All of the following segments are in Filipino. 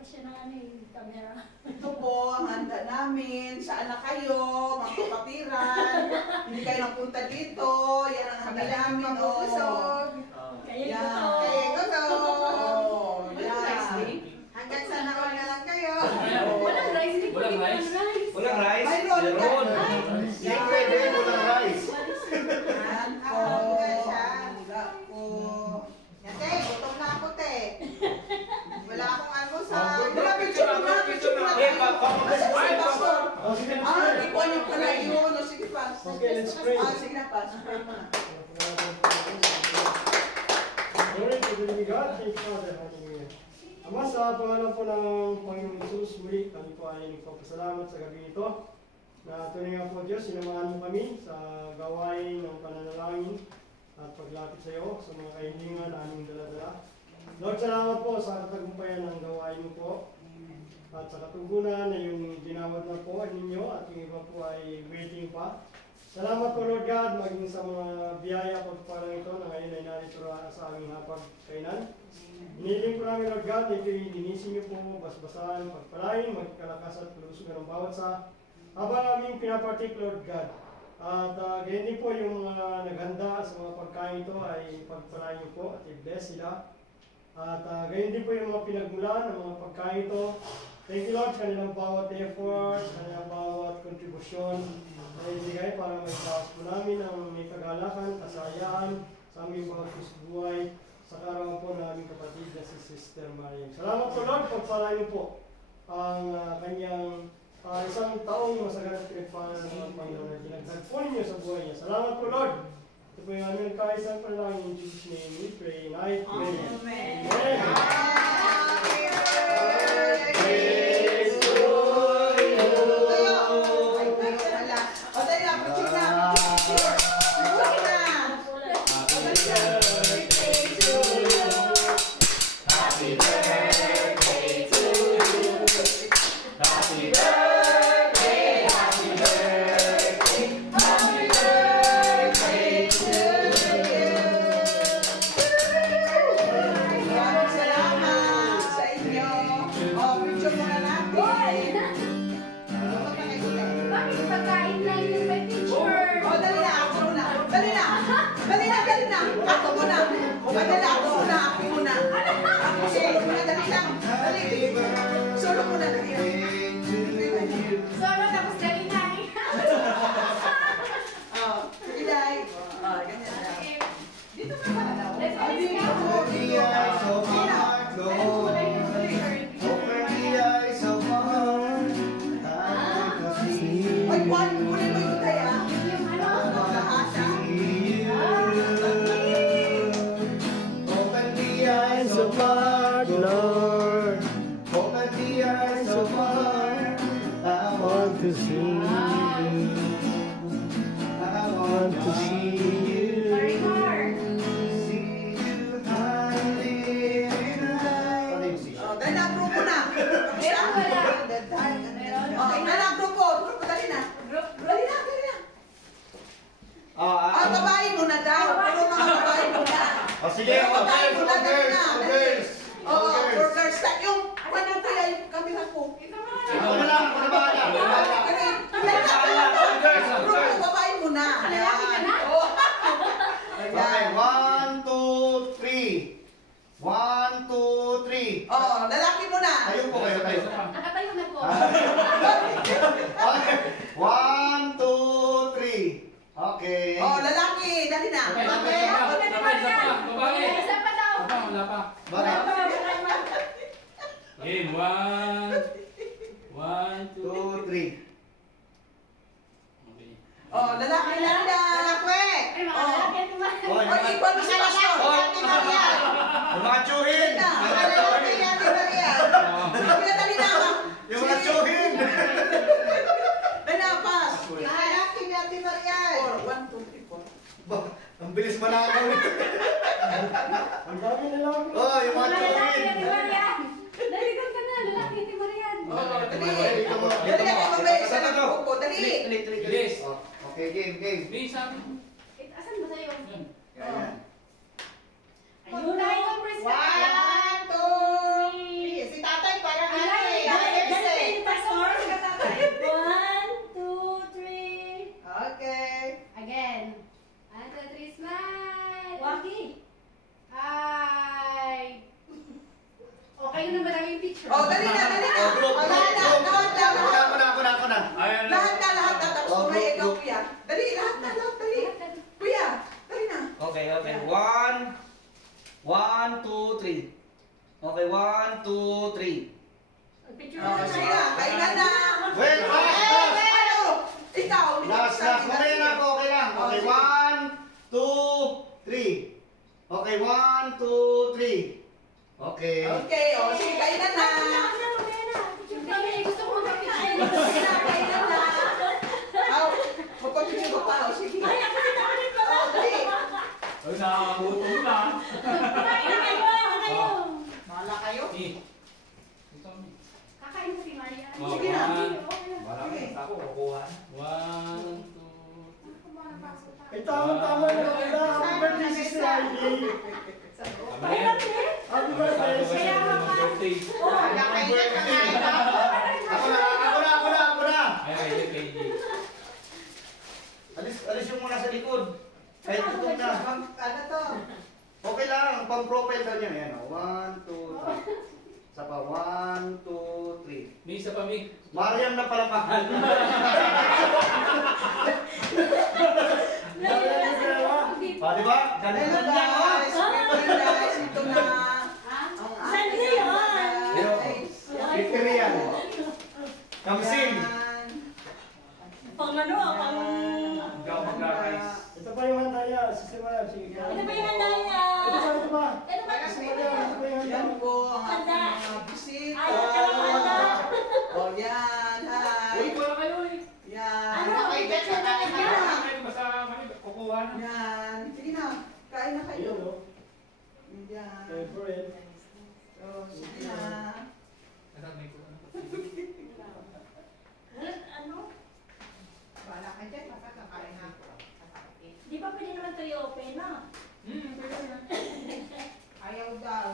siya ng ano yung camera. Ito po ang handa namin. Saan na kayo? Mga kapatiran. Hindi kayo napunta dito. Yan ang handa namin. Busog. Kaya gusto. Hanggang sana all na lang kayo. Walang rice. Hindi Walang rice? Walang rice. Mayroon. Hindi pwede, walang rice. Yan po. Wala po. Yan, te, gutom na ako, te. Wala akong almusal. Wala, picture na. Picture na. Ikaw niyo pala yun. Sige, pass. Okay, let's pray. Sige na, pass. Pray mo na. Glory to the living God, thank you, Father, hallelujah. Ama, sa pangalan po ng Panginoon Jesus, muli kami po ay nagpapasalamat sa gabi ito na tunay nga po Diyos, sinamahan mo kami sa gawain ng pananalangin at paglapit sa iyo sa mga kahilingan na aming daladala. Lord, salamat po sa katagumpayan ng gawain mo po at sa katugunan na yung ginawad na po ninyo at yung iba po ay waiting pa. Salamat po Lord God, maging sa mga biyaya pagparang ito na ngayon ay narito sa aming hapagkainan. Iniling po namin Lord God, ito'y linisin niyo po, basbasan, pagpalain, magkalakas at pulusugan ng bawat sa habang aming pinapartik Lord God. At ganyan din po yung mga naghanda sa mga pagkain ito ay pagpalain niyo po at i-bless sila. At ganyan din po yung mga pinagmulan ng mga pagkain ito. Thank you Lord, kanilang bawat effort, kanilang bawat kontribusyon na ibigay para may taas po namin ang may kagalakan, kasayaan sa aming bawat buhay sa kaarawan po na aming kapatid na si Sister Maria. Salamat po Lord, pagpalain po ang kanyang isang taong masaganap pinagpala ng Panginoon na dinagdag po ninyo sa buhay niya. Salamat po Lord. Ito po yung aming kaisang panalangin in Jesus' name we pray. Amen. Amen. Ang bilis manakaw nito. Ang dami na lang. Oh, yung mga chowin. Naligang ka na, lalaki ni Marian. Dali ka mamaya isa lang po. Dali. Bilis. Okay, game. Bilis sabi. Asan ba sa'yo? Yan. Ayun na yung press. 1, 2, 3. Si tatay parang Kakainin na marami yung picture. Oh, dali na, dali na. Oh, group, Oh, group, lahat na, group. lahat na, lahat. Ako na. Lahat na. Tapos Oh, kumay group, ikaw, group. kuya. Dali, lahat na, dali. Kuya, dali na. Okay. 1, 2, 3. Okay, 1, 2, 3. Picture Oh, sige na, kainan na. Wait, Ano? Ikaw, Last. Okay lang ako, okay lang. Okay, 1, 2, 3. Okay, 1, 2, 3. Okay. Okay, oh, sige, kainan na. Gusto ko magpapicture. Kainan na. Oh, magpapicture ko pa, oh, sige. Oh, dali. Ay, nakagutom na. Mahala kayo. Kakain ko si Maria. Oh, Sige na. Marami ako, kukuha. 1, 2, Ay, tama-tama na wala. Happy birthday, Sister Heidi. Happy birthday. Mahala kayo dyan, kakain na. Ako na. Ay, KG. Alis yung muna sa likod. Kahit gutom na. Ano to? Okay lang, pang-profile daw niya. Ayan, 1, 2, 3. Isa pa, 1, 2, 3. May isa pa, Mig. Mariam na pala mahal. Di ba? Ganun Hello lang niya, oh. guys, guys, ito na. Ang ating guys. Victory yan. Kamsin. Yan. Pang ano, pang... Ikaw mag-rice. Ito pa yung handa niya, Sister Maria. Sige. Ito pa yung handa niya. Ito pa. Ito pa Sister Maria, ito pa yung handa. Yan po ang Handa. ating mga bisita. Ay, ito ang handa. Oh, yan. Hi. Uy, wala kayo eh. Yan. Ano, may picture na rin niya. Ay, basta kami, kukuha na. Yan. Sige na. Kain na kayo. Ayun, oh. Yan. Favorite. Oh, sige na. Nasaan ko na? Ano? Mahala kayo dyan, basta kakain na ako. Di ba pwede naman ito i-open, no? Pwede na. Ayaw daw.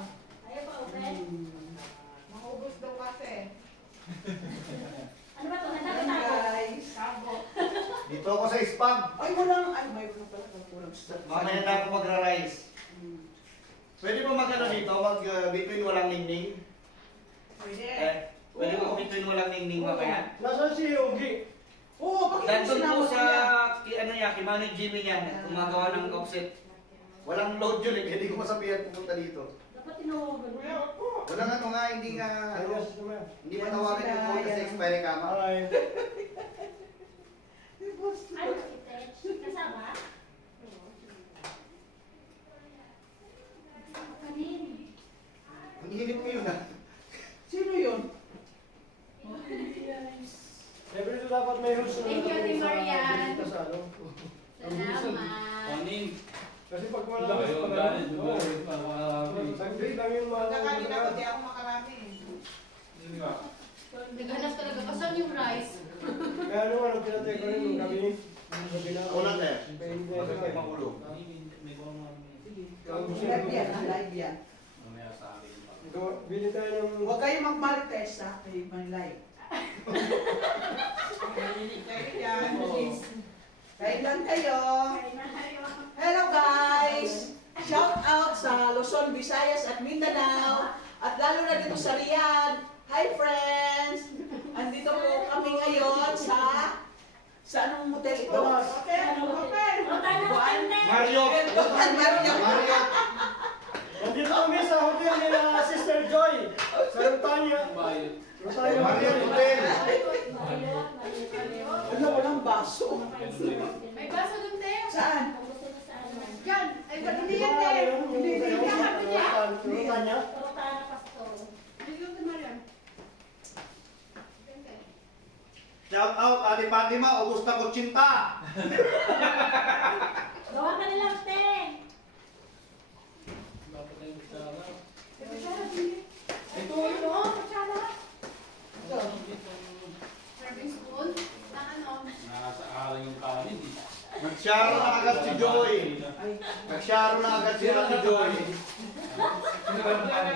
Ayaw pa open? Maubos daw kasi. Ano ba ito? Handa Yan ba tayo? guys. Sabo. Dito ako sa spam. Ay, walang. Ay, may pala kulang sa. Mamaya na ako magra-rice. Pwede ba mag-ano dito? Between walang ningning? Pwede. Pwede ba between walang ningning mamaya? Nasaan si Yogi? Oo, bakit Nandun po sinama sa, niya? ano niya, Kimano Jimmy niya, gumagawa ng offset. Walang load yun eh, hindi ko masabihan pupunta dito. Dapat tinuhugan mo. Walang ano nga, hindi nga, Ayun, Sister Maria. hindi matawarin yung pupunta sa expiry kama. Ay. Ano ito? Kasama? Kanin. Ang hinip ko yun ah. Sino yun? Siyempre ito dapat may host na Thank you, Ate Marian. dito sa ano. Salamat. Kanin. Kasi pag wala Wala kayo, galit. Oo. Marami. Saglit lang yung mga Kakain ako, di ako makarami. Hindi nga. Naghanap talaga. Kasan yung rice? Kaya nung ano, pinatay ko rin nung gabi. Sabi na Wala tayo. Hindi Bakit magulo? May mga sige. Live yan, live yan. Mamaya sa akin. Bili tayo ng... Huwag kayo mag-marites ha, kay Manlay. Kayo yan. Kain lang kayo. Hello guys! Shout out sa Luzon, Visayas at Mindanao. At lalo na dito sa Riyadh. Hi friends! Andito po kami ngayon sa anong motel ito? Hotel. Hotel. O, tayo na kante. Mario! Hotel Mario. Mario! Nandito kami sa hotel nila Sister Joy. Sa Rutanya. Bayad. Rutanya Mario Hotel. Hotel! Ano, walang baso. May baso dun, Te. Saan? Yan. Ay, ba't hindi Di yan, ba Te? ano yung Hindi sayo? yan, sabi niya. Rutanya. Ano yung Ate Marian? Shout out, Ate Fatima, ubos na kutsinta! Gawa ka na lang, te. Dapat na yung kutsara. Ito, ito. Kutsara. Serving spoon. Na ano? Nasa araw yung kanin eh. Nagsyaro na agad si Joy. Nagsyaro na agad si Ate Joy.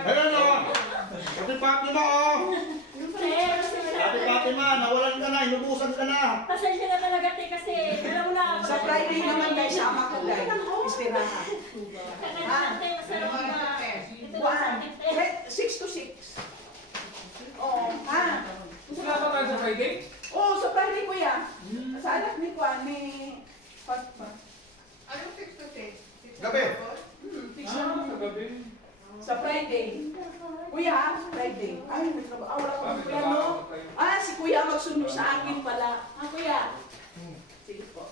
Ayun o! Ate Fatima o! Ate Fatima, nawalan ka na, inubusan ka na. Pasensya na talaga, te, kasi alam mo na ako. Sa Friday naman guys, sama ko guys. Istirahat. Kakain te, masarap na. Ito lang sa akin, te. 6 to 6. Friday? Oh, sa Friday kuya. Sa anak ni Juan, may... Anong 6 to 6? Gabi. Fix Ah, na. sa gabi. Sa Friday. Kuya, Friday. Ay, may trabaho. Wala akong kuya, no? Si kuya magsundo sa akin pala. Kuya. Sige po.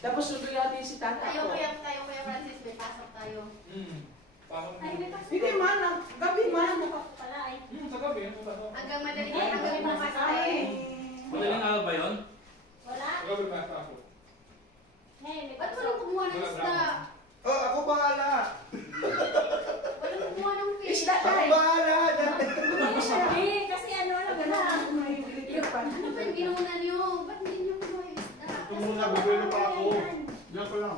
Tapos sundo natin si tata Tayo ko. kuya Francis, may pasok tayo. Ay, may pasok. Hindi man, gabi man. Pala ay. Sa gabi, ano ba ito? Hanggang hanggang bukas tayo. Madaling araw ba yun? Wala. Sa gabi pa ako. Hey, may Ba't pasok. walang kumuha ng isda? Oh, ako bahala. Walang kumuha ng fish. Isda Ako tayo. bahala. Eh, kasi ano na Ano ba yung ginauna niyo? Ba't hindi niyo kumuha yung isda? Ito muna, bibili pa ako. Diyan ko lang.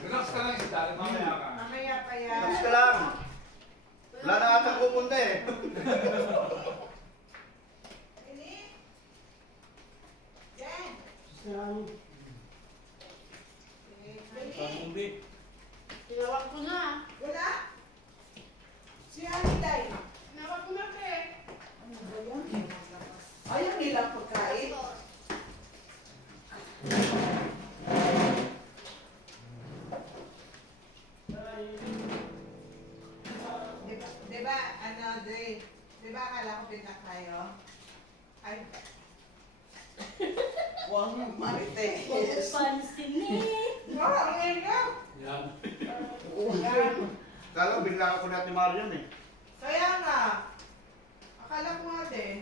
Relax ka lang, isda. Mamaya ka. Mamaya pa yan. Relax ka lang. Wala na atang pupunta eh. Yan. Tinawag ko na. Wala. Si Anitay. Tinawag ko na, pe. Ano ba yan? Ayaw nilang pagkain. Diba, ano, Dre? Diba akala ko pinak tayo? Ay, Huwag marites. Pansin eh. wow, ang inyo! Yan. Yan. Kala bigla ako natin Mariam eh. Kaya nga, akala ko nga din.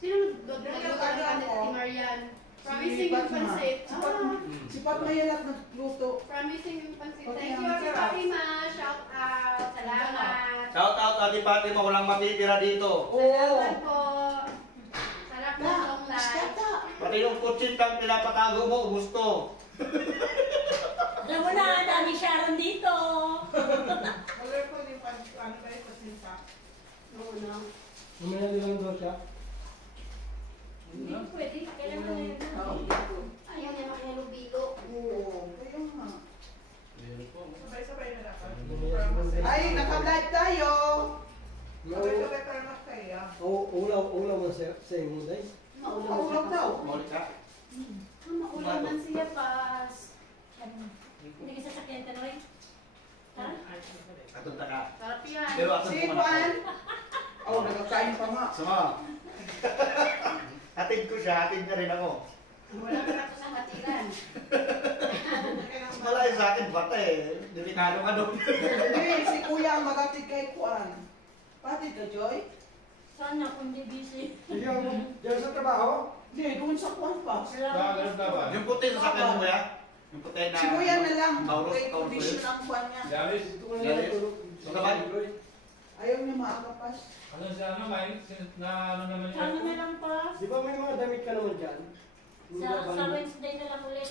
Sino nagluto ng pansit ni Marian? Promising yung Fatma. pansit. Si Pat Mayalat nagluto. Promising yung pansit. Okay, Thank you, ang Ate sarap. Fatima. Shout out. Salamat. Shout out Ate Fatima, walang matitira dito. Salamat po. Sarap ng long life. Tata. Pati yung kutsintang pinapatago mo, gusto. Alam mo na, dami Sharon dito. Colorful yung ano tayo sa sinta. Oo, no. Mamaya nilang daw siya. Hindi pwede. Kailangan na yun. Ayaw niya makinalubilo. Oo, kaya nga. Sabay-sabay na dapat. Ay, naka-live tayo. Sabay-sabay para mas kaya. Ulaw mo sa imo day. Maulog daw. Maulit ka. Maulan man siya, Pas. Hindi ka sasakyan ka na rin. Ha? Katunta ka. Sarap yan. Pero asan Si mo Juan. Oh, nagkakain pa nga. Sama. Hatid ko siya, hatid na rin ako. Wala ka na ito sa hatiran. Wala yung sa akin, bata eh. Delikado ka doon. Hindi, si Kuya ang magatid kay Juan. Patid ka, Joy? Sana kung di busy. Sige mo, diyan sa trabaho. Hindi, doon sa Juan pa. Salamat. Yung puti sa sakyan mo ya? Yung puti na... Si Kuya na lang. Taurus, May Taurus condition yun. ang Juan niya. Yaris. Ito ko na lang tulog. Sabay. Ayaw niya maakapas. Ano siya naman? Na ano naman siya? Sana na lang pa. Di ba may mga damit ka naman dyan? Sa Wednesday na lang ulit.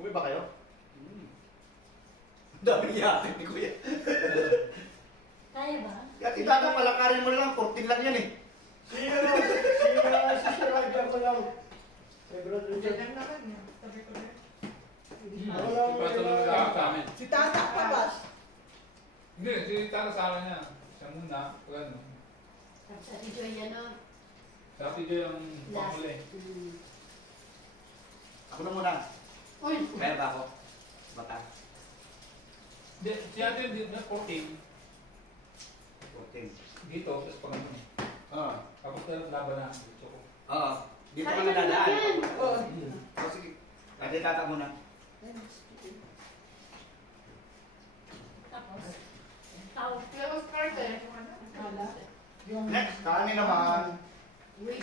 Uwi ba kayo? Dami yakin ni Kuya. Kaya ba? Kaya titata palakarin mo na lang, 14 lang yan eh. Si Sir Raja ko lang. Kay Brother Diyan John. lang naman yan. Sabi ko na. Ako lang Si Pastor na nag-aak sa amin. Si Tata pa ba? Hindi, si Tata sa akin niya. Siya muna. Ano? Sa si Joy yan, no? Sa atin dyan ang Last. panguli. Ako na muna. Uy! Kaya ba ako? Bata. Hindi, si ate dito na 14. 14. Dito, tapos pang ano. Oo. Tapos na laban na. Gusto ko. Oo. Dito ka Kaya na dadaan. yan. Oo. O sige. Ate tata muna. Tapos, tao. Kaya ko start eh. Wala. Yung... Next, kanin naman. Wait.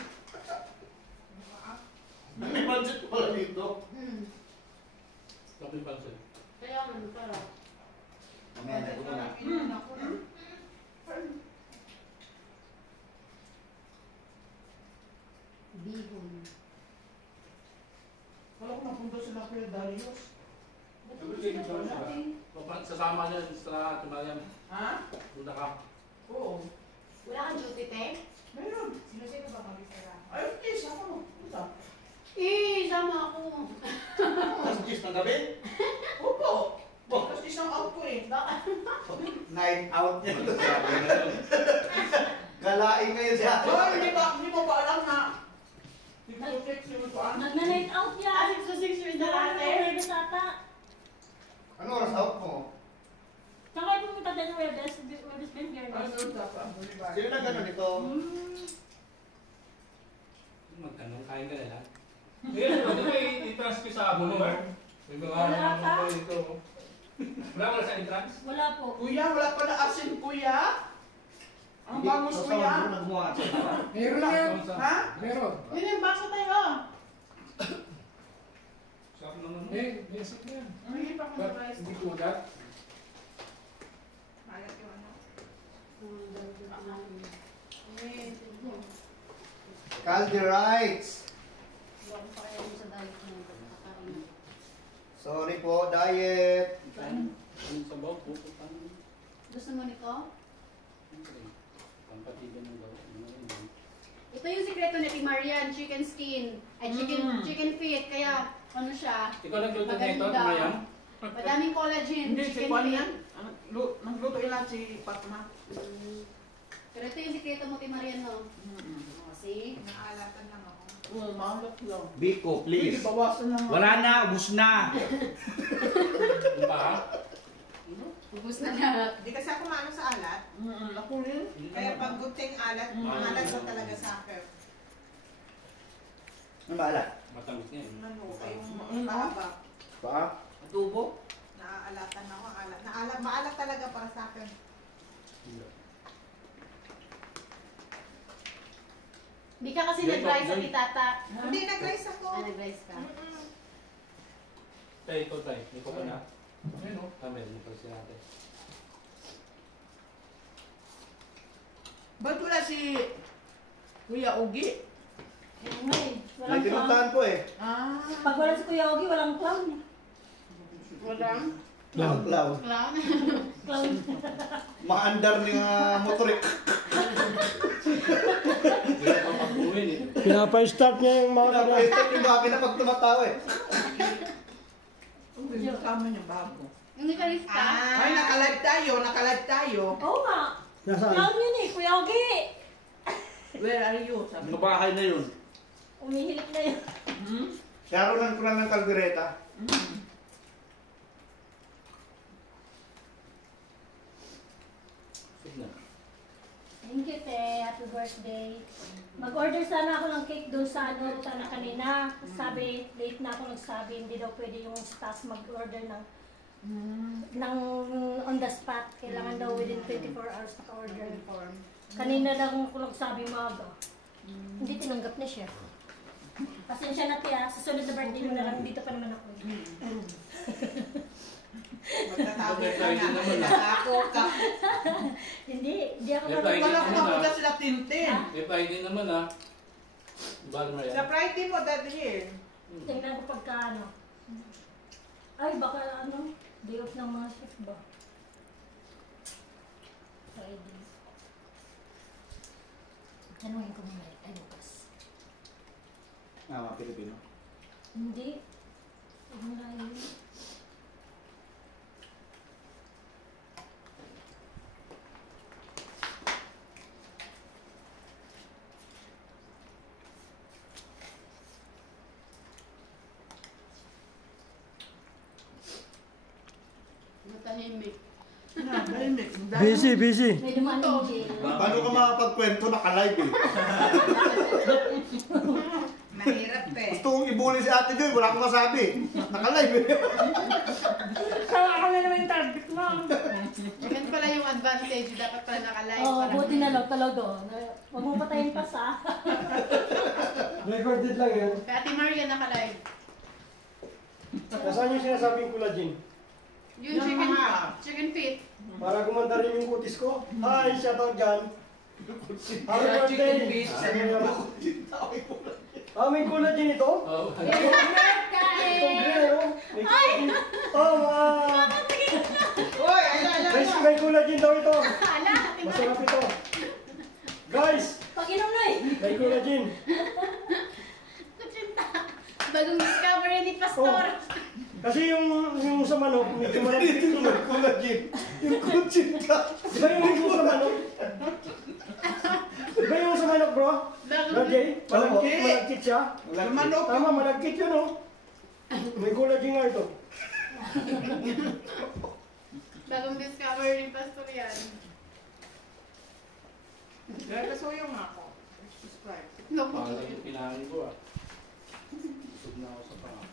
May budget pala dito. Tapos pansin. Kaya nga, sarap. Mamaya na ito muna. Bihon. Wala ko napunta sila Kuya Darius. Sasama niya sa Tumariam. Ha? Punta ka. Oo. Wala kang duty, te? Meron. Sino-sino ba mag-isara? Ay, okay. Sama mo. Punta. Sama ako. Tapos 10 ng gabi. Opo. Tapos isang out ko eh. Baka. Night out niya. Kala Nalaing ngayon si ate. Oh, hindi mo ba alam na? Nag-night out yan. 6 to 6 yung Webes ata. Ano oras out mo? Saka yung pumunta din ng Webes Ben Fairness. Sino na gano'n ito? Magtanong, kain ka na lang. Hindi mo i-trans ko sa amo mo. May mga ano ko ito. Wala sa entrance? Wala po. Kuya, wala pa na asin, kuya. Ang bangus, kuya. Meron yan. Ha? Meron. Hindi, baso tayo. Sarap naman. Basic na yan. Hindi pa kung rice. Hindi kulat. Malat yung ano. Caldi Rights. Huwag pa kaya sa diet niya. Kakain. Sorry po, diet. Ang sabaw po. Gusto mo nito? Pampatigan ng daw. Ito yung sikreto ni Ate Marian, chicken skin. Ay, chicken feet. Kaya, ano siya? Ikaw nagluto na ito, Maganda. Mariam? Madaming collagen. Hindi, si chicken Juan feet. yan. Nagluto ilan si Fatma. Pero ito yung sikreto mo, Ate Marian, no? Oh, see? Naalatan lang ako. Oo, maangat lang. Biko, Hindi, bawasan naman. Wala na, ubus na. Ano ba? Ubus na lahat. Hindi kasi ako maano sa alat. Ako rin. Kaya pag gunting alat, alat ko talaga sa akin. Ano ba Matamis niya. Ano, yung mahaba. Pa? Adobo. Naaalatan ako, alat. Maalat talaga para sa akin. Hindi ka kasi nag-rice sa titata. Hindi, nag-rice ako. Nag-rice ka. Tayo ito, tayo. Hindi ko pa na. Ayun o. Kami, hindi ko siya natin. Ba't wala si Kuya Ugi? May, May walang clown. tinuntahan ko eh. Ah, Pag wala si Kuya Ogie, walang clown. walang. Clown. Clown. Clown. Maandar ni motorik. Hindi ko pa pag-uwin eh. Pinapa-start niya yung mga Ito yung bagay na pag tumatawa eh. Ang ganda kama niya bago. Yung ikarista. Ay, nakalive tayo. Oo nga. Nasaan? Clown yun eh, Kuya Ogie. Where are you? Sabi Ano bahay na yun? Umihilik na yun. Naroon ko lang ng kaldereta. Thank you, Te. Happy birthday. Mag-order sana ako ng cake doon sa ano, ruta na kanina. Sabi, late na ako nagsabi, hindi daw pwede yung staff mag-order ng on the spot. Kailangan daw within 24 hours naka-order. Kanina lang ako nagsabi maaga. Hindi tinanggap na siya. Pasensya na, Te. Susunod na birthday mo na lang. Dito pa naman ako. Magtatabi ka na. Nagtako ka. Hindi ako May marunong. Wala ko mabuga sila Tintin. May Friday naman ah. Bal mo Sa yan. Friday mo, dadalhin. Tingnan ko pagka ano. Ay, baka ano, day off ng mga chef ba? Friday. Tanungin ko muna, ay bukas. Mga Pilipino. Hindi. Huwag mo na yun. Matahimik. Tahimik. Busy, busy. May dumaan ng jail. Paano ka makapagkwento naka-live eh? Mahirap eh. Gusto kong ibuli si Ate Joy, wala akong masabi. Naka-live eh. Kawa ka na naman yung target mo. Ganun pala yung advantage. Dapat pala naka-live. Oo, para- buti na lang talaga. Huwag mo patayin pa sa. Recorded lang yan. Kaya Ate Maria naka-live. Nasaan yung sinasabing collagen? Yung chicken feet. Para gumanda rin yung kutis ko. Hi, shoutout dyan. Happy birthday! Ah, may collagen ito? Oh, Itong green, oh. May collagen. Oh, Uy, ala. may collagen daw ito. Ala, Ate Maria. Masarap ito. Guys, Pag-inom na eh. may collagen. Kutsinta. Bagong discovery ni Pastor. Kasi yung sa manok, medyo malapit ito. Collagen. Yung kutsin ka. Di ba yung sa manok? Malagkit, malagkit siya. Manok. Tama, malagkit yun, oh. May collagen nga ito. Bagong discover ni Pastor yan. Kasuyo nga ako. Subscribe. Parang yung pinahin ko ah. Busog na ako sa panga.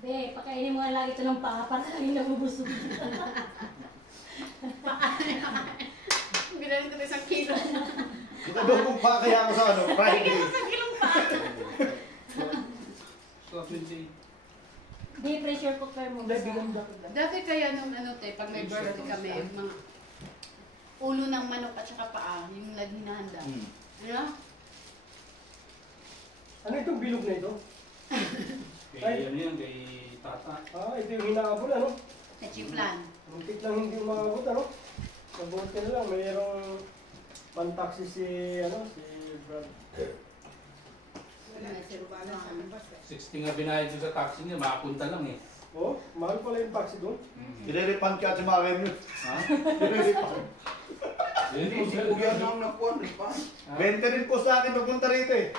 Be, pakainin mo nga lagi ito ng paa para lagi nabubusog. Binalit ito 1 kilo. Ito doon kung pa kaya ako sa ano, Friday. 1 kilong paa. Be, pressure cooker mo. Dati kaya nung ano te, pag may birthday kami, mga ulo ng manok at saka paa, yung lagi hinahanda. Ano? Ano itong bilog na ito? Kay ano yan, kay Tata. Ah, ito yung hinaabol, ano? Nachimplan. Muntik lang hindi umabot, ano? Mabuti na lang, mayroong pantaksi si, ano, si Brad. Wala, sirubala sa labas eh. 60 nga binayad doon sa taxi niya, makapunta lang eh. Oh, mahal pala yung taxi doon. Irerepand ka at si Mariam yun. Ha? Irerepand. Hindi Si Kuya nang nakuha pa. 20 rin po sa akin pagpunta rito eh.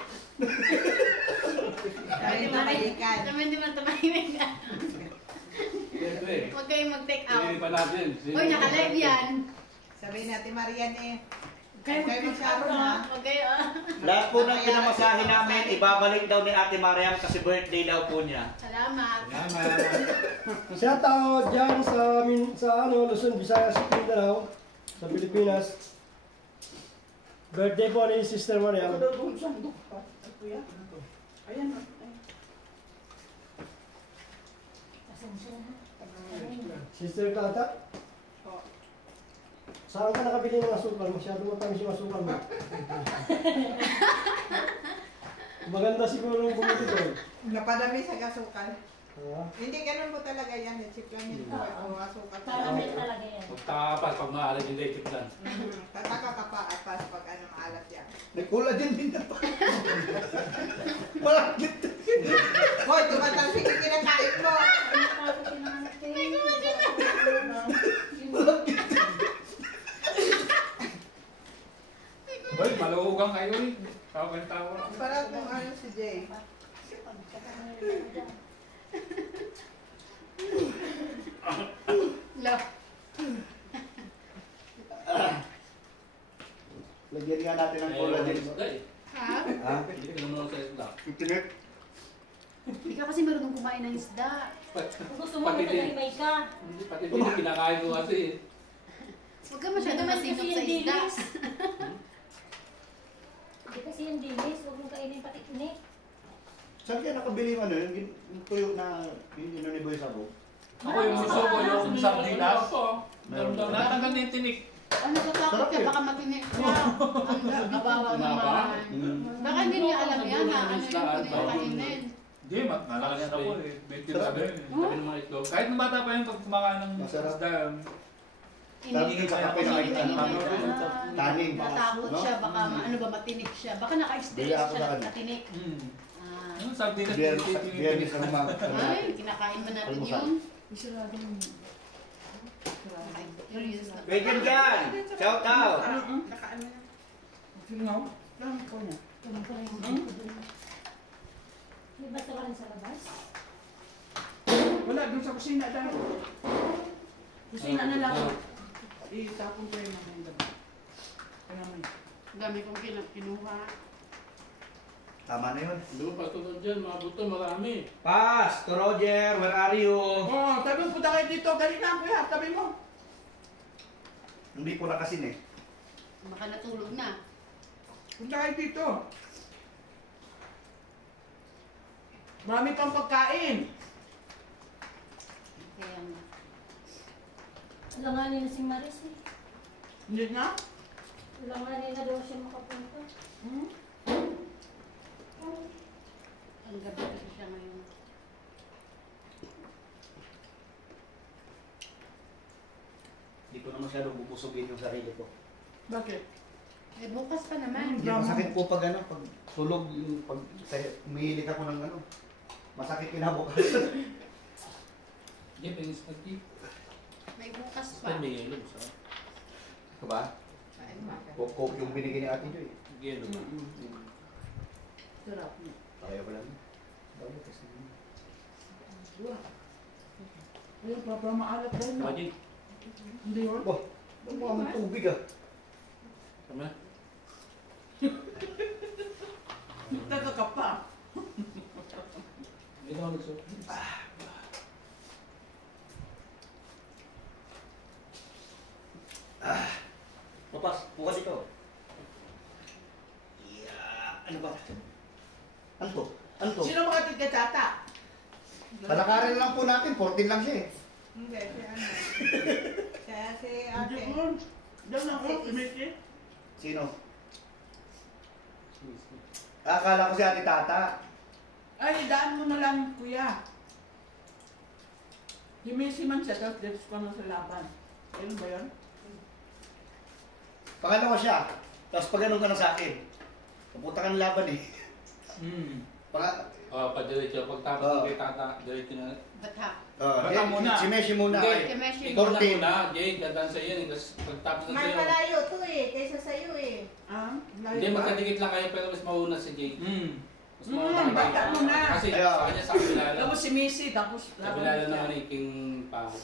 Dahil tumalikan. Naman di man tumahimik ka. Siyempre. Huwag kayong mag-take out. Hindi pa natin. Uy, naka-live yan. Sabihin natin, Marian eh. Kayo magsaro na. Huwag kayo ah. Lahat po ng pinamasahe namin, ibabalik daw ni Ate Mariam kasi birthday daw po niya. Salamat. Shout out dyan sa ano, Luzon, Visayas, Mindanao, sa Pilipinas. Birthday po ni Sister Mariam. Ako daw doon sa handok pa. Kuya. Ayan na. Pasensya na. Sister Tata. Saan ka nakabili ng asukal? Masyado matamis yung asukal mo. Maganda siguro yung bumili doon. Napadami sa gasukal. Ah. Hindi ganun po talaga yan. Chip lang yun po. Ang asukal. Caramel talaga yan. Magtakapat pag maalat yung late plan. Tataka ka pa at pas pag ano maalat yan. Nagkula din na pa. Malakit. Hoy, tumatalsik yung kinakain mo. Hoy, maluhugang kayo eh. Tawa-tawa. Para kung ano si Jay. Love. Lagyan nga natin ng cola din. Ha? Ha? Hindi ka naman sa isla. Itinit. Hindi ka kasi marunong kumain ng isda. Kung gusto mo, magkakalimay ka. Pati hindi kinakain ko kasi eh. Huwag ka masyado masinop sa isda. Hindi kasi yung dilis, huwag mong kainin pati inik. Saan kaya nakabili yung ano, yung tuyo na yung ni Boy Sabo? Ako yung gusto ko yung sardinas. Meron ba? Natanggal na yung tinik. Ano natakot ka? Baka matinik siya. Ang kabawa naman. Baka hindi niya alam yan na ano yung pwede kainin. Hindi, malakas ako eh. Medyo sabi ng mga itlog. Kahit nung bata pa yun, pag kumakain ng Masarap. isda, Tanin sa kape na tanin. Natakot siya, baka ano ba matinik siya. Baka naka-experience Bila ako siya na ng katinik. yung sardinas Biyernes na naman. Ay, kinakain ba natin Almusal. yun? Curious na. Bacon dyan! Shout out! Nakaano na. Sino? Lang ko niya. May basta ka rin sa labas? Wala, doon sa kusina daw. Kusina na lang. Itapon ko yung mga yung naman. Dami kong kinuha. Tama na yun. Doon pa tulad dyan, mga buto, marami. Pastor Roger, where are you? Oh, tabi mo punta kayo dito. Dali na, kuya. Tabi mo. Hindi ko nakasin eh. Baka natulog na. Punta kayo dito. Marami pang pagkain. Kaya nga. Alanganin na si Maris eh. Hindi na? Alanganin na daw siya makapunta. Ang gabi kasi siya ngayon. Hindi ko na masyadong bubusugin yung sarili ko. Bakit? Eh, bukas pa naman. Hindi masakit po pag ano, pag tulog, yung pag umihilig ako ng ano. Masakit kinabukasan. Hindi, pingis na di. May bukas Basta pa. may yelo, sa. Ito ba? Kain Coke yung binigay ni Ate Joy. Yan. Sarap. Kaya pala. Ayun, parang maalat rin. no? Imagine. Hindi yun? Wah, mukha mong tubig ah. Tama na. Taga ka pa. Hindi ko nagsuot. Papas, bukas ito. Yeah. Ano ba? Ano to? Ano to? Sino makatid ka tata? Palakarin lang po natin, 14 lang siya eh. Hindi, si ano. Kaya si ate. Diyan ako, Timothy. Sino? Akala ko si Ate Tata. Ay, daan mo na lang, kuya. Si Missy man siya, tapos dito pa na sa laban. Ayun ba yun? Pakala ko siya. Tapos pag ganun ka na sa akin. Papunta ka ng laban eh. Padiretso. Pagtapos kay Tata, diretso na. Batak. Baka muna. Si Messi muna. Hindi. Ay. Si Messi. Ikaw na 14. muna, Jay. Dadaan sa iyo. Tapos pagtapos na Mas sa'yo. malayo to eh, kaysa sa'yo eh. Ah, Hindi, layo ba? magkadikit lang kayo pero mas mauna si Jay. Mas bata mo na. Kasi Kaya- sa kanya sa kabila lang. Tapos si Missy, tapos Sa kabila lang naman eh, King Pao.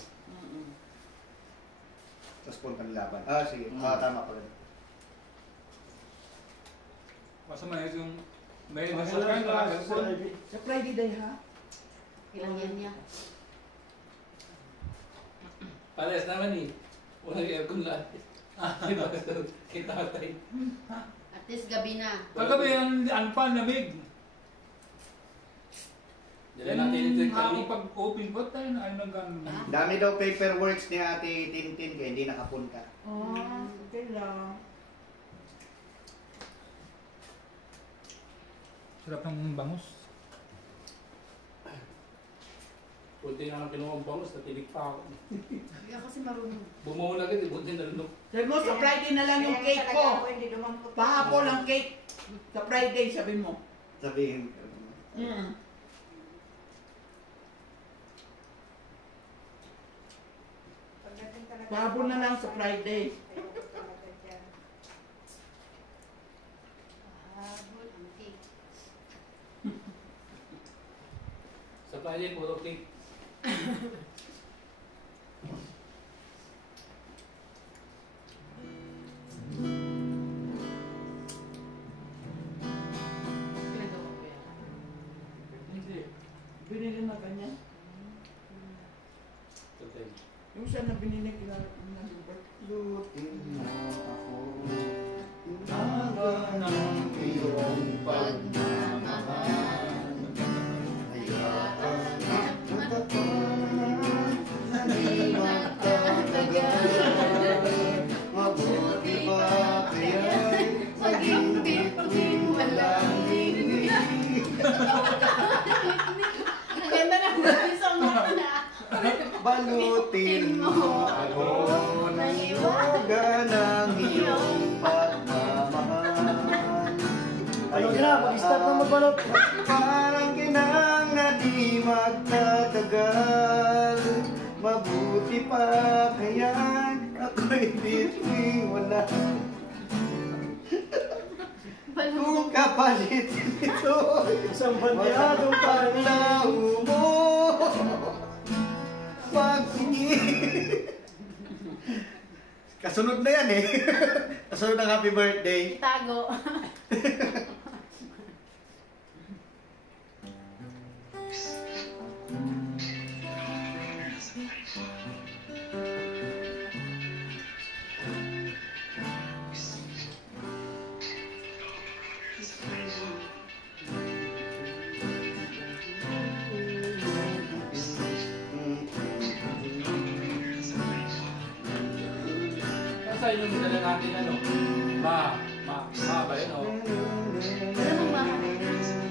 Tapos punta ng laban. Ah, sige. Tama pala. Basta may yung may Masalamat nasukan sa Ivy. Sa Friday day ha? Ilang yan niya. Pares naman eh. Walang aircon lahat. Kita tayo. At least gabi na. Kagabi ang panlamig. Dala natin ito yung kami. Pag-open po tayo na ay nagano. Dami daw paperworks ni Ate Tintin kaya hindi nakapunta. Oh, okay lang. Sarap ng bangus. Kunti na lang kinuha ang bangus, natilig pa ako. Hindi ka kasi marunong. Bumuhon agad eh, bunti na lunok. Sabi mo, sa Friday na lang yung cake ko. Hindi dumampot. Pahapon ang cake. Sa Friday, sabi mo. Sabihin. Pahapon na lang sa Friday. Habol ang cake. Sa Friday, puro cake. Pinagawa ko yan. Hindi. Binili na ganyan. Total. Yung siya na binili kila na Gilbert. Lutin mo ako. Inaga ng iyong pagmamahal. Hayaan natapanan na di magtatagal. Mabuti pa kaya'y maging bituin walang linig. Ang ganda ng movie song na. Balutin mo ako ng yoga ng iyong pagmamahal. Ano na, mag-start na magbalot. Parang kinang na di magtatagal. Mabuti pa kaya ako'y bituin wala. Kung kapalit ito, Isang bandeadong paglaw mo. Kasunod na yan eh. Kasunod ng happy birthday. Itago. Sa inyo nila natin ano? Ma ba yun o? Alam mo ba?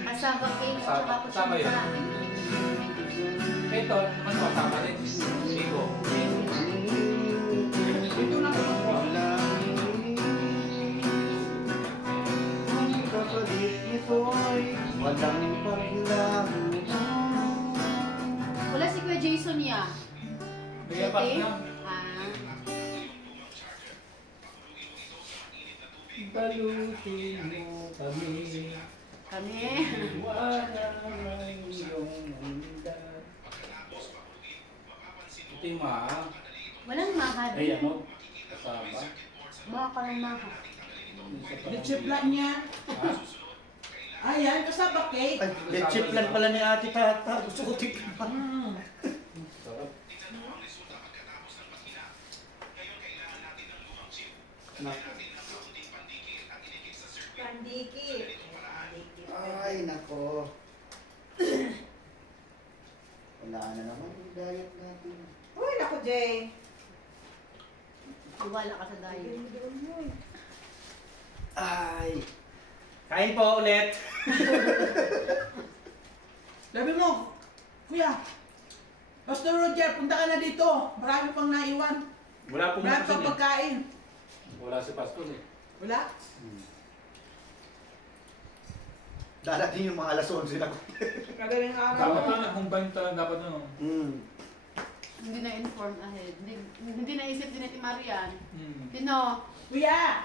Asaba cake at saka Sama yun. kutsara. Ito, naman ko, sama rin. Siko. Ito na lang po. Ang kapalit nito'y walang paglaw. Wala si Kuya Jason niya. Kaya pa Ate? na. Ah. Balutin mo kami. Kami. Iwanan ang iyong mundo. Ito yung maha. Walang mahal. Ay, ano? Kasama. Baka ka ng mahal. Lechiplan niya. Ha? Ayan, kasama cake. Ay, let's plan pala ni ate Tata. Gusto ko tikman. Sarap. Pandiki. Ay, nako. Wala na naman yung diet natin. Uy, naku, Jay. Wala ka sa diet. Ay. Kain po ulit. Sabi mo, Kuya, Pastor Roger, punta ka na dito. Marami pang naiwan. Wala pong Marami pang eh. pagkain. Wala si Pastor eh. Wala? Darating yung mga alas 11 na ko. Kagaling Dapat araw. na nag-combine talaga dapat na. Hindi na-inform ahead. Hindi naisip din ni Marian. Hmm. Sino? Kuya,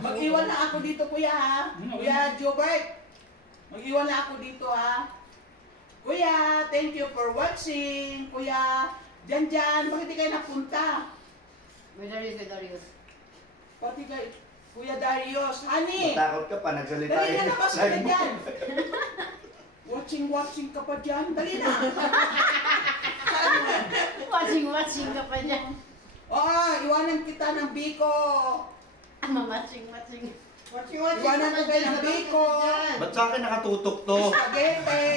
mag-iwan na ako dito, Kuya, ha? Kuya Jobert, mag-iwan na ako dito, ha? Kuya, thank you for watching. Kuya, dyan, bakit di kayo napunta? Where Darius? Pati kay Kuya Darius. Honey, Matakot ka pa, nagsalita dali na yun. labas ka na dyan. Watching ka pa dyan. Dali na. Watching ka pa dyan. Oo, iwanan kita ng biko. Watching. Iwanan ko kayo ng biko. Ba't sa akin nakatutok to? Spaghetti.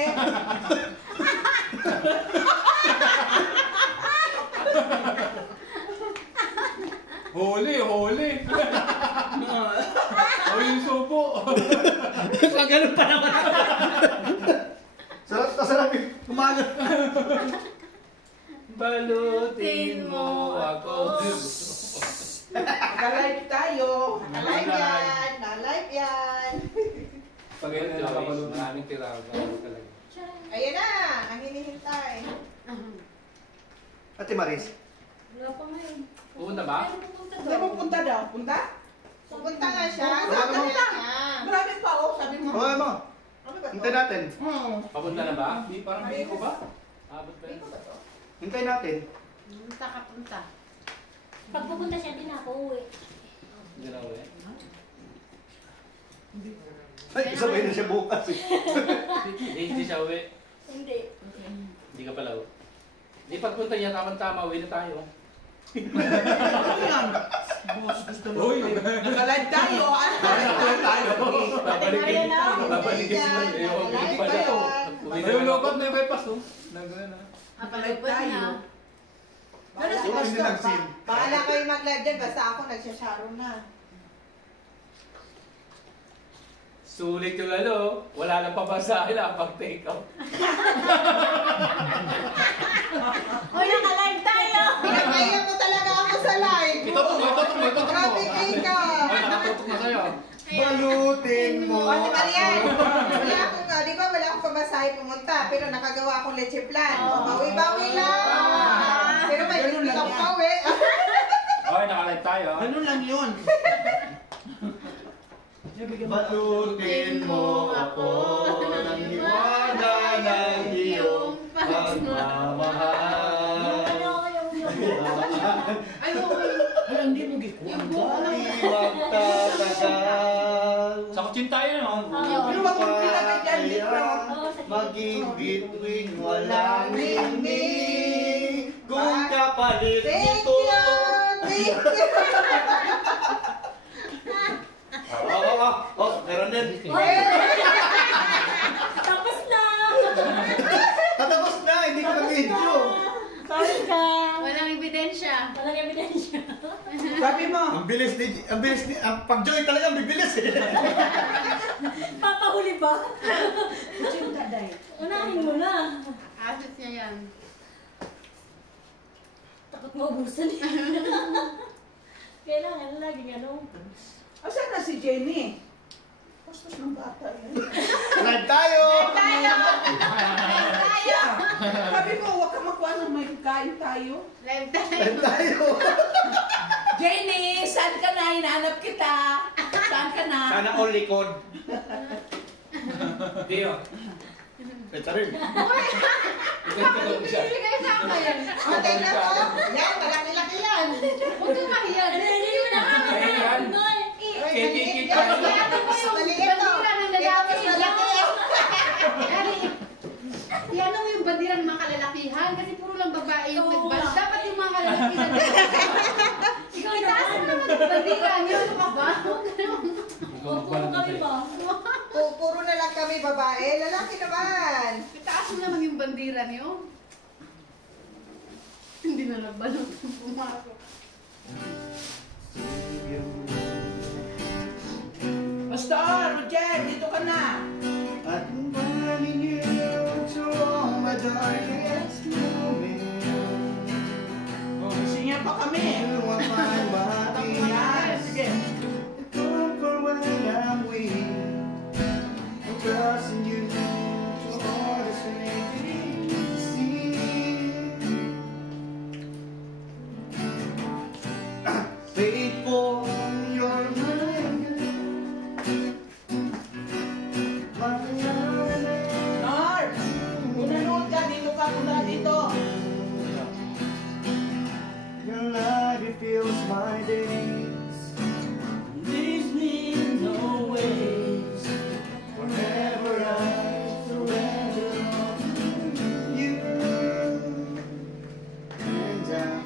Huli! Huli yung subo! Pagano pa naman. Sarap yung kumagal. Balutin mo ako. Naka-live tayo. Nalive yan. Nalive yan. Pag ito, maraming tirahan. Talaga. Ayan na, ang hinihintay. Ate Maris, Wala pa ngayon. Pupunta ba? Pero pupunta Hindi mo punta daw. Punta? Pupunta nga siya. Wala Sabi naman. niya. Marami pa, oh. Sabi mo. okay mo. Ano ba to? Hintay natin. Papunta na ba? Di parang Biko ba? Abot ba yun? Biko ba to? Hintay natin. Punta ka punta. Pag pupunta siya, din ako uwi. Hindi na uwi. Ay, sabay na siya bukas eh. Hindi siya uwi. Hindi. Hindi ka pala uwi. Di pagpunta niya, tama-tama, uwi na tayo. Ano yan? Boss, gusto mo. Uy! Naka-live tayo. Ano tayo? Babalikin. Mariana, Babalikin sila. Nalive Uwi pa daw. yan. Uwi na Ayun, lang. lobat na yung kay Paso. Nagano na. Naka-live Kapalagpad tayo. na. Bahala Yung hindi nag-sim. Bahala kayo mag-live dyan, basta ako nagsasharon na. Sulit yung ano, wala lang pabasahin lang pag take out. Uy, naka-live tayo! Pinakaya mo talaga ako sa live. Itutok mo! Grabe ka. Ay, nakatutok na sa'yo. Balutin mo. Ate Marian, wala akong, di ba wala akong pamasahe pumunta, pero nakagawa akong leche plan. Bawi-bawi lang. Pero may Ganun hindi lang ako yan. pawi. Okay, nakalive tayo. Ganun lang yun. Balutin mo ako ng hiwaga ng iyong pagmamahal. Ano? Ay, hindi mo gikuha. Iwag tatagal. Sa kutsin tayo no? Ano ba kung pinagay dyan dito? Maging bituin walang ningning. Kung kapalit Thank nito. you. Thank you. Meron din. Tapos na! Tatapos na, hindi ko na-video. Sorry ka! Walang ebidensya. Walang ebidensya. Sabi mo. Ang bilis ni, pag-join talaga, ang bibilis eh. Papahuli ba? Kuching taday. Unahin mo na. Assets niya yan. Takot maubusan eh. Kailangan laging ano. Asan na si Jenny? Bastos ng bata yan. Live tayo! Sabi mo, huwag ka makuha ng may kain tayo. Live tayo. Live tayo! Jenny, saan ka na? Hinahanap kita. ka na. Sana all likod. Dio. Pwede rin. Bakit ibigay sa akin? O, tingnan mo. Yan, malaki-laki yan. Huwag kang mahiyan. Hindi mo na kami. Ayan. Maliit pa. to. Maliit to. Ito mas malaki. Yan mo yung bandira ng mga kalalakihan kasi puro lang babae yung nagbalo. Dapat yung mga kalalakihan. Itaas mo naman yung bandira niyo. Ano ka ba? Puro kami ba? Puro na lang kami babae. Lalaki naman. Itaas mo naman yung bandira niyo. Hindi na nagbalot yung pumasok. Pastor, Roger, dito ka na. At bringing you to all my darkest moments. Sinya pa kami. You will find my Yan, peace. sige. Comfort when I'm weak. I'm trusting you to all the things you see. Faithful, you're mine. Nor, kung nanood ka, dito ka muna dito. Your light, it fills my days. Leaves me in no ways. Whenever I surrender all to you. And I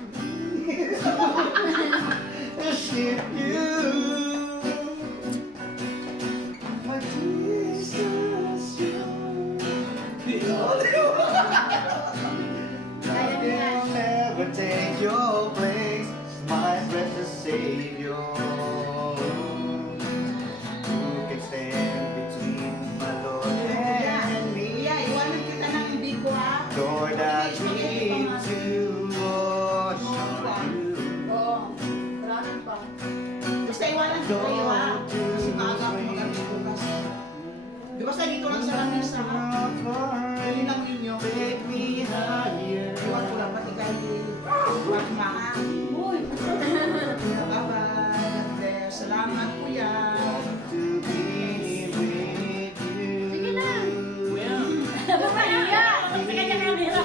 worship you. My Jesus, you. I'll never take your place, my precious Savior. Who can stand between my Lord and me? Iya, iwanan kita ng biko ha. Lord, I need to worship you. Oo. Maraming pa. Basta iwanan kita kayo ha. Kasi maaga ako mag-amit bukas. Di basta dito lang sa lamisa ha. Hindi lang ninyo. Take me higher. Iwan ko lang pati kayo. Iwan nga ha. Uy! Bye-bye. God bless. Salamat kuya. To be with you. Sige na. Mamaya. Sa kanya camera.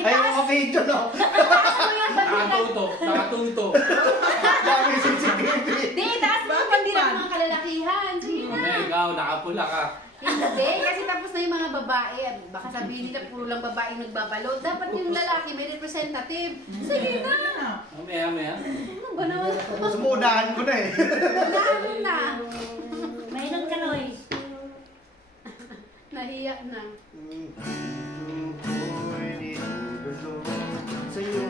Ayaw mo ka-video, no? Itaas mo yung bandira. Nakatuto. Nakatuto. Dami CCTV. Di, itaas mo yung bandira ng mga kalalakihan. Sige na. Mamaya ikaw, nakapula ka. Hindi, kasi tapos na yung mga babae. Baka sabihin nila puro lang babae nagbabalot. Dapat yung lalaki may representative. Sige na. Mamaya. Ano ba naman? Sumudahan ko na eh. Wala na. Mainon ka, Noy. Nahiya na. Sa'yo.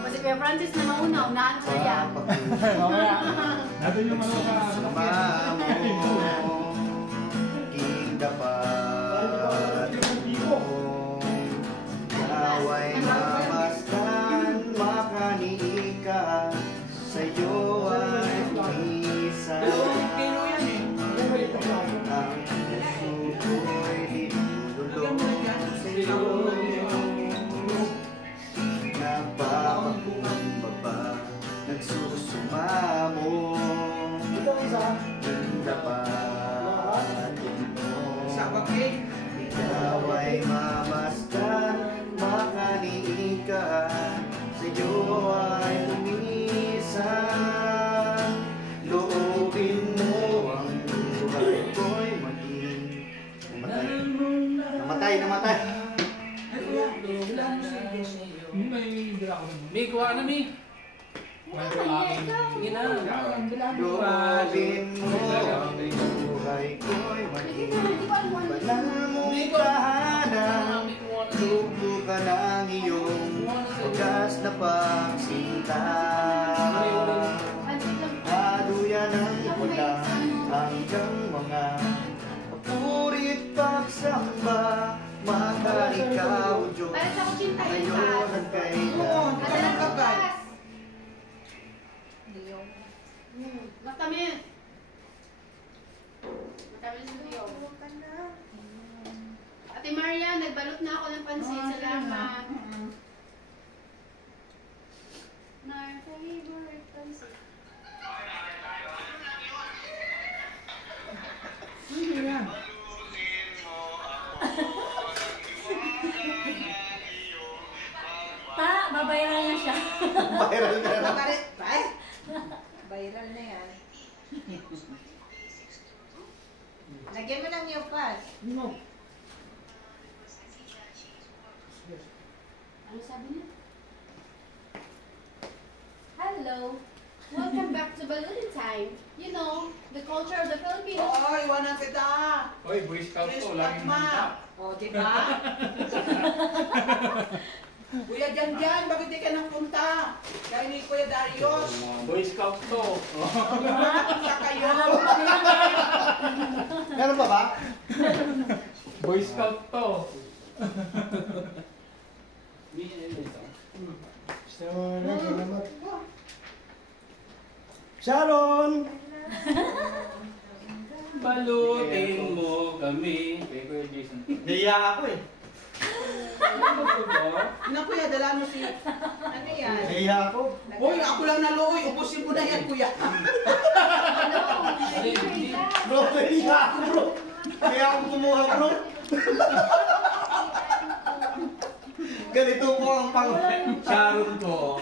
Kasi Kuya Francis na mauna, unahan ko siya. Mamaya. Natin yung ano ka. Aking dapat Naway mamastan, makaniig ka. Sa'yo ay minsan. Ang puso ko'y hinulong sa'yo. Nagpapakumbaba, nagsusumamo. Dapatin mo. Ikaw ay mamasdan, makaniig ka. Sa'yo ay lumisan. Loobin mo ang buhay ko'y maging namatay. May kuha na, Mi. Sige na. Loobin mo ang buhay ko'y maging banal mong tahanan. Lubo ka ng iyong wagas na pagsinta. Haluyan ng pula hanggang mga papurit pagsamba. Mahal ikaw, Diyos, Para sa kusinta ngayon at kailan. Matamis. Matamis yung iyo. Ate Maria, nagbalot na ako ng pansit. Salamat. My favorite pansit. Pa, babayaran na siya. Viral ka na. Viral na yan. Lagyan mo ng yupas. Ano sabi niya? Hello. Welcome back to Balloon Time. You know, the culture of the Philippines. Oo, iwanan kita. Oy, Boy Scout Chris to, lagi Patma. nandap. O, di ba? Kuya Janjan, bakit di ka nagpunta? Kaya ni Kuya Darius. Boy Scout to. Sa kayo. Meron pa ba? Boy Scout to. Salamat. Sharon! Balutin mo kami. Kay Kuya Jason. Naiya ako eh. Ano Kuya, dala mo si... Ano yan? Naiya ako. Uy, ako lang naluoy. Ubusin mo na yan, Kuya. Bro, naiya ako bro. Kaya ako kumuha bro. Ganito po ang pang Sharon ko.